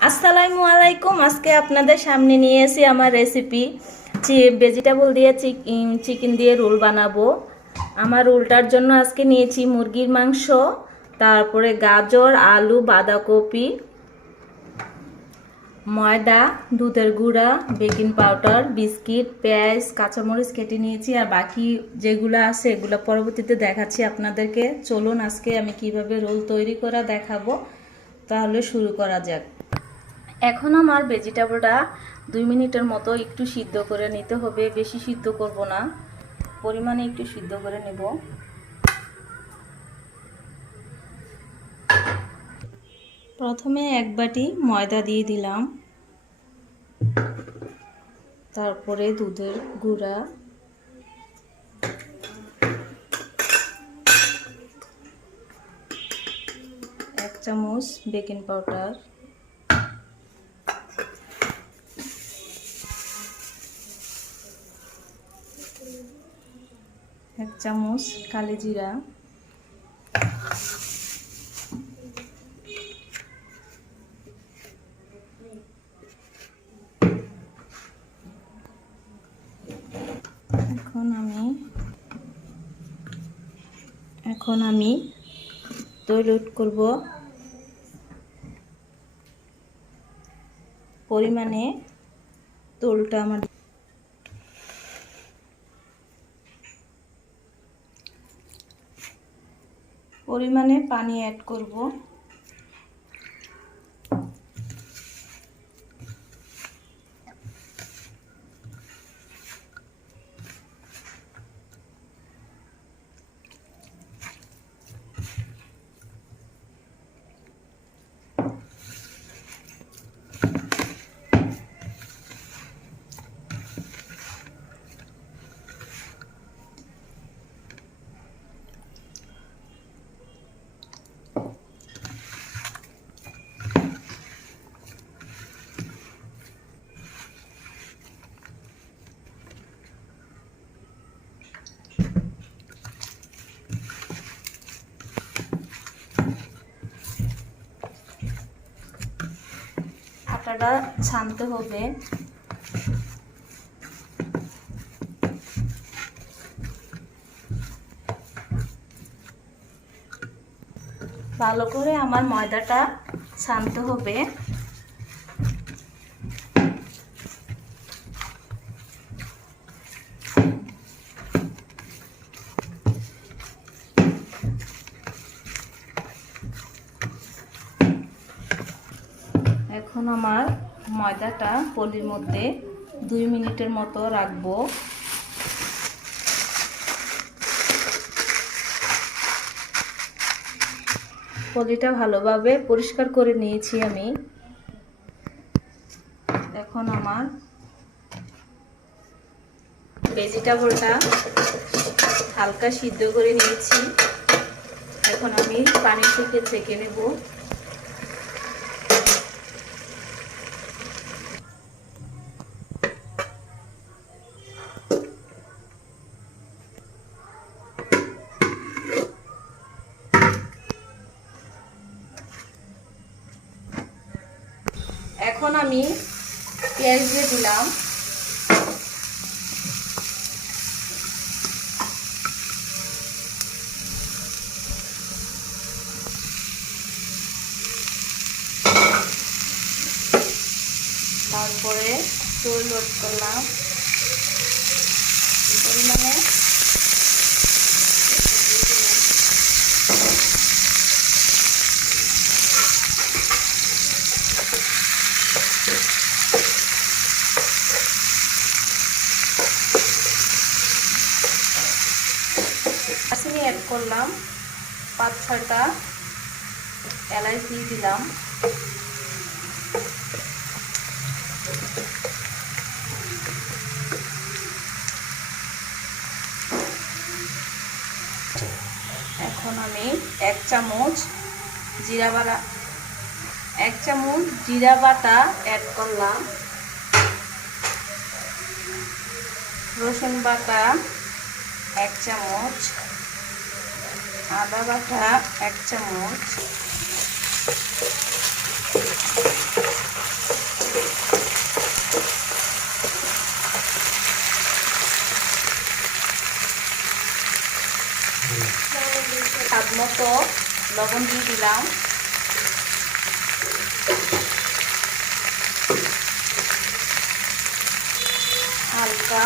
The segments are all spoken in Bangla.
আসসালামু আলাইকুম। আজকে আপনাদের সামনে নিয়ে এসেছি আমার রেসিপি ভেজিটেবল দিয়ে চিকেন দিয়ে রোল বানাবো। আমার রোলটার জন্য আজকে নিয়েছি মুরগির মাংস, তারপরে গাজর, আলু, বাঁধাকপি, ময়দা, দুধের গুঁড়া, বেকিং পাউডার, বিস্কিট, পেঁয়াজ, কাঁচামরিচ কেটে নিয়েছি। আর বাকি যেগুলো আছে এগুলো পরবর্তীতে দেখাচ্ছি আপনাদেরকে। চলুন আজকে আমি কিভাবে রোল তৈরি করা দেখাবো। তাহলে শুরু করা যাক। এখন আমার ভেজিটেবলটা 2 মিনিটের মতো একটু সিদ্ধ করে নিতে হবে, বেশি সিদ্ধ করব না, পরিমাণে একটু সিদ্ধ করে নেব। প্রথমে 1 বাটি ময়দা দিয়ে দিলাম, তারপরে দুধের গুঁড়া, এক চামচ বেকিং পাউডার, এক চামচ কালি জিরা, এখন আমি তৈরি করব পরিমাণে তোলটা আমার পরিমাণে পানি অ্যাড করব। আটাটা ছানতে হবে। ভালো করে আমার ময়দাটা ছানতে হবে। এখন আমার ময়দাটা পলির মধ্যে 2 মিনিটের মতো রাখবো। পলিটা ভালোভাবে পরিষ্কার করে নিয়েছি আমি। এখন আমার ভেজিটেবলটা হালকা সিদ্ধ করে নিয়েছি। এখন আমি পানি থেকে ছেঁকে নেব। এখন আমি পেঁয়াজ দিয়ে দিলাম। তারপরে তেল লোড করলাম পরিমাণে। চিনি অ্যাড করলাম, 5-6টা এলাচ দিয়ে দিলাম। এখন আমি 1 চামচ জিরা বাটা অ্যাড করলাম, রসুন বাটা 1 চামচ, আদা বাটা 1 চামচ, লবণ দিয়ে দিলাম, হালকা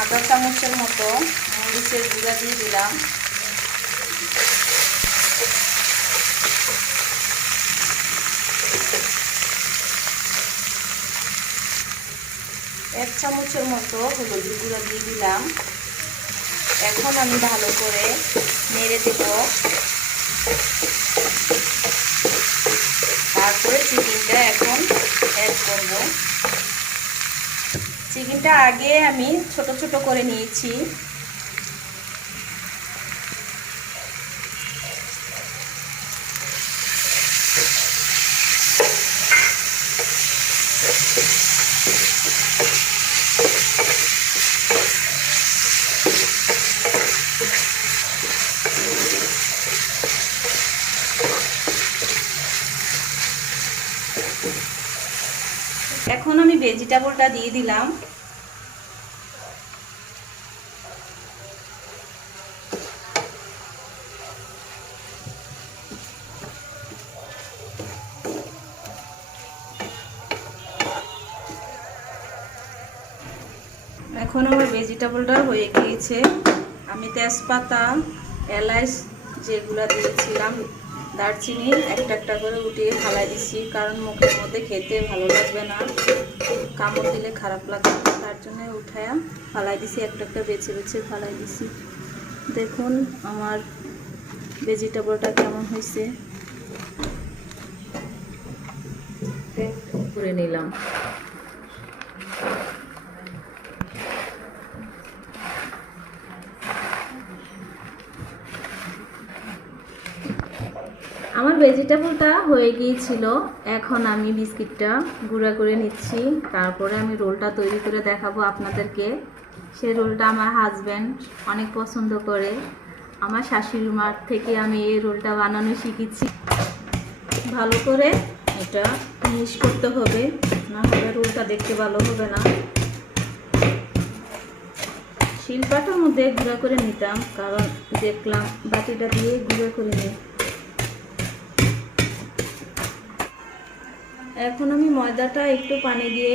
আধা চামচের মতো মরিচের গুঁড়া দিয়ে দিলাম, এক চামচের মতো হলুদের গুঁড়া দিয়ে দিলাম। এখন আমি ভালো করে নেড়ে দেব। তারপরে চিকেনটা এখন অ্যাড করব। চিকেনটা আগে আমি ছোট ছোট করে নিয়েছি। এখন আমি ভেজিটেবলটা দিয়ে দিলাম। এখন আমার ভেজিটেবলটা হয়ে গিয়েছে। আমি তেজপাতা, এলাচ যেগুলো দিয়েছিলাম, দারচিনি একটা একটা করে উঠিয়ে ফালাই দিচ্ছি, কারণ মুখের মধ্যে খেতে ভালো লাগবে না, কামড় দিলে খারাপ লাগবে, তার জন্য উঠায়া ফালাই দিছি, একটা একটা বেছে বেছে ফালাই দিছি। দেখুন আমার ভেজিটেবলটা কেমন হয়েছে করে নিলাম। আমার ভেজিটেবলটা হয়ে গিয়েছিল। এখন আমি বিস্কিটটা গুঁড়া করে নিচ্ছি, তারপরে আমি রোলটা তৈরি করে দেখাবো আপনাদেরকে। সেই রোলটা আমার হাজব্যান্ড অনেক পছন্দ করে। আমার শাশুড়ি মার থেকে আমি এই রোলটা বানানো শিখেছি। ভালো করে এটা মিক্স করতে হবে, না হলে রোলটা দেখতে ভালো হবে না। শিলপাটার মধ্যে গুঁড়া করে নিতাম, কারণ দেখলাম বাটিটা দিয়ে গুঁড়া করে নিই। এখন আমি ময়দাটা একটু পানি দিয়ে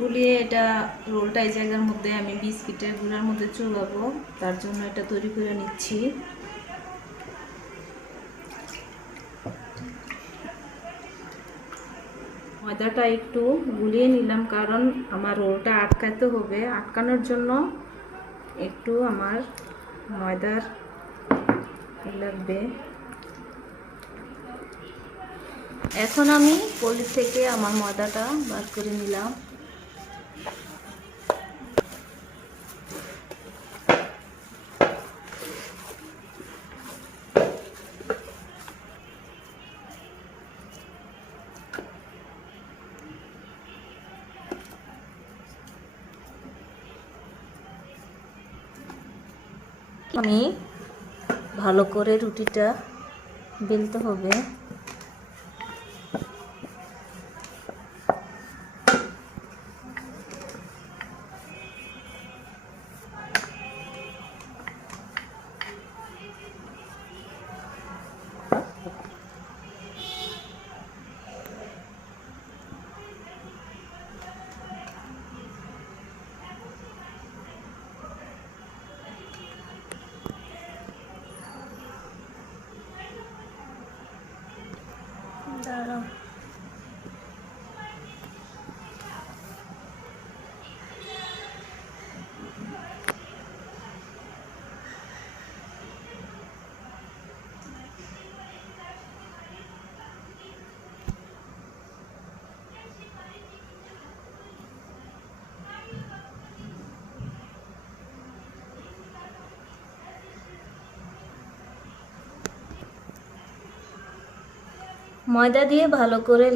গুলিয়ে এটা রোলটা এই জায়গার মধ্যে আমি বিস্কিটের গুঁড়ার মধ্যে চুলাবো, তার জন্য এটা তৈরি করে নিচ্ছি। ময়দাটা একটু গুলিয়ে নিলাম, কারণ আমার রোলটা আটকাতে হবে। আটকানোর জন্য একটু আমার ময়দার লাগবে। এখন আমি পলি থেকে আমার ময়দাটা বার করে নিলাম। আমি ভালো করে রুটিটা বেলতে হবে। দাঁড়াও, ময়দা দিয়ে ভালো করে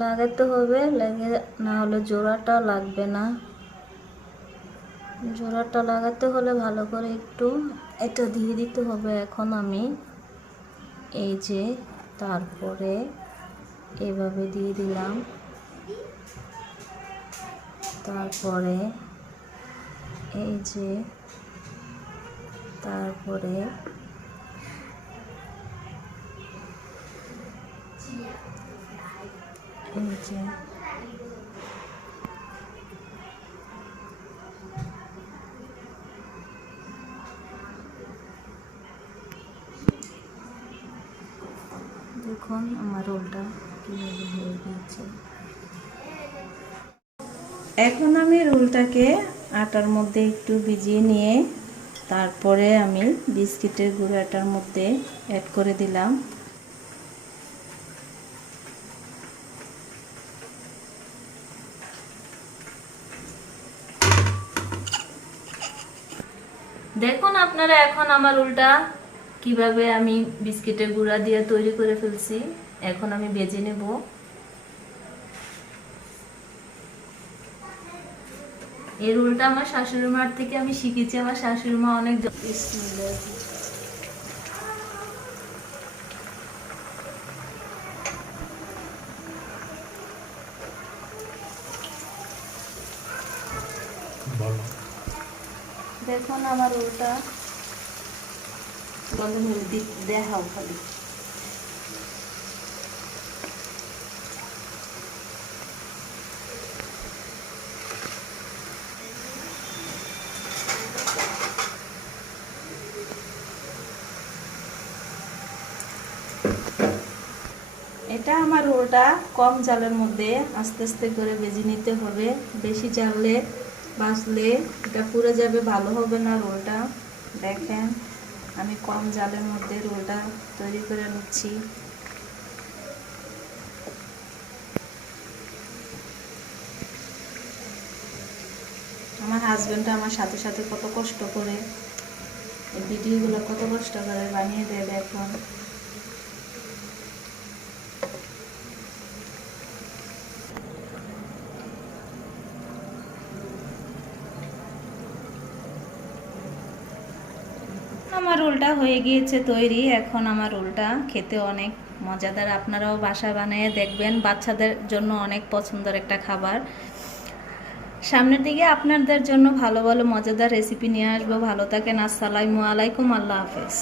লাগাতে হবে, লাগে না হলে জোড়াটা লাগবে না। জোড়াটা লাগাতে হলে ভালো করে একটু এটা দিয়ে দিতে হবে। এখন আমি এই যে তারপরে এভাবে দিয়ে দিলাম, তারপরে এই যে তারপরে এই যে দেখুন আমার রোলটা কীভাবে হয়ে গিয়েছে। এখন আমি রোলটাকে আটার মধ্যে একটু ভিজিয়ে নিয়ে তারপরে আমি বিস্কিটের গুঁড়াটার মধ্যে অ্যাড করে দিলাম। দেখুন আপনারা এখন আমার রোলটা কিভাবে আমি বিস্কিটের গুঁড়া দিয়ে তৈরি করে ফেলছি। এখন আমি ভেজে নেব। এই রোলটা আমার শাশুড়ি মার থেকে আমি শিখেছি। আমার শাশুড়ি মা অনেক দেখুন আমার রোলটা দেখাও খালি। এটা আমার রোলটা কম জালের মধ্যে আস্তে আস্তে করে ভেজে নিতে হবে। বেশি জালে ভাজলে এটা পুড়ে যাবে, ভালো হবে না রোলটা। দেখেন আমি কম জালের মধ্যে রোলটা তৈরি করে নিচ্ছি। আমার হাজবেন্ডটা আমার সাথে সাথে কত কষ্ট করে এই ভিডিওগুলো কত কষ্ট করে বানিয়ে দেয় দেখুন। আমার রোলটা হয়ে গিয়েছে তৈরি। এখন আমার রোলটা খেতে অনেক মজাদার। আপনারাও বাসায় বানিয়ে দেখবেন, বাচ্চাদের জন্য অনেক পছন্দের একটা খাবার। সামনের দিকে আপনাদের জন্য ভালো ভালো মজাদার রেসিপি নিয়ে আসবো। ভালো থাকেন। আসসালামু আলাইকুম। আল্লাহ হাফেজ।